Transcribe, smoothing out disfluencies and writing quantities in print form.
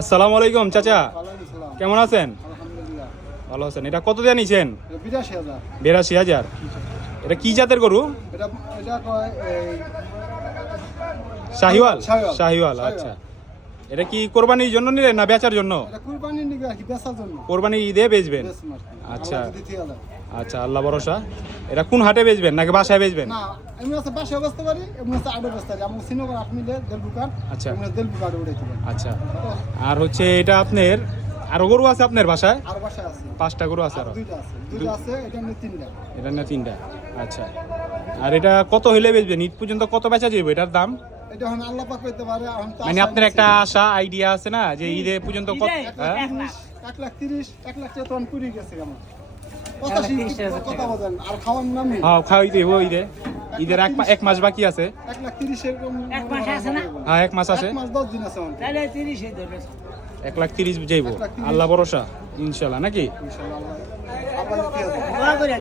আসসালামু আলাইকুম চাচা, ওয়ালাইকুম সালাম। কেমন আছেন? আলহামদুলিল্লাহ। ভালো আছেন। এটা কত দিয়ে নিছেন? এটা ৮২,০০০। ৮২,০০০। এটা কি জাতের গরু? এটা এটা কয় এই শাহিওয়াল। শাহিওয়াল। শাহিওয়াল, আচ্ছা। এটা কি কোরবানির জন্য নিলেন না বেচার জন্য? এটা কুরবানির নিগে আর কি বেচার জন্য। কোরবানি ঈদে বেচবেন? বেচবো আর কি। আচ্ছা। আল্লাহ যদি দিয়া দেয়। আচ্ছা, আল্লাহ ভরসা। এটা কোন হাটে বেচবেন নাকি বাসায় বেচবেন? না, এমনি আছে বাসায় বসতে পারি, এমনি আছে আড়ে বসতে পারি। আমার শ্রীনগর ৮ মিলে দেলবুকার। আচ্ছা। এমনি দেলবুকারে উড়াইতে পারি। আচ্ছা। আর হচ্ছে এটা আপনার আরো গরু আছে আপনার বাসায়? আর বাসায় আছে। 5টা গরু আছে আর আরো? দুইটা আছে। দুইটা আছে, এটা এমনি 3টা। এটা না 3টা। আচ্ছা। আর এটা কত হইলে বেচবেন? ঈদ পর্যন্ত কত বেচা যাবে এটার দাম? এটা এখন আল্লাহ পাক কইতে পারে। এখন তো মানে আশা আপনার নিছি। একটা আশা আইডিয়া আছে না যে ঈদে পর্যন্ত কত? হ্যাঁ? 1,30,000 1,00,000 টাকা তখন পুরি গেছে আমার। 85 কথা বলেন আর খাওয়ার নামই হ্যাঁ, খাওয়াই দেবো ঈদে। ঈদের এক মাস বাকি আছে। 1,30,000 এরকম। এক মাস আছে না? হ্যাঁ, 1 মাস আছে। 1 মাস 10 দিন আছে আমার। তাহলে 30 ধরে 1,30,000 যাইব। 1,30,000 আল্লাহ ভরসা ইনশাল্লাহ নাকি? ইনশাআল্লাহ আল্লাহ যদি দিয়া দেয়। দোয়া করে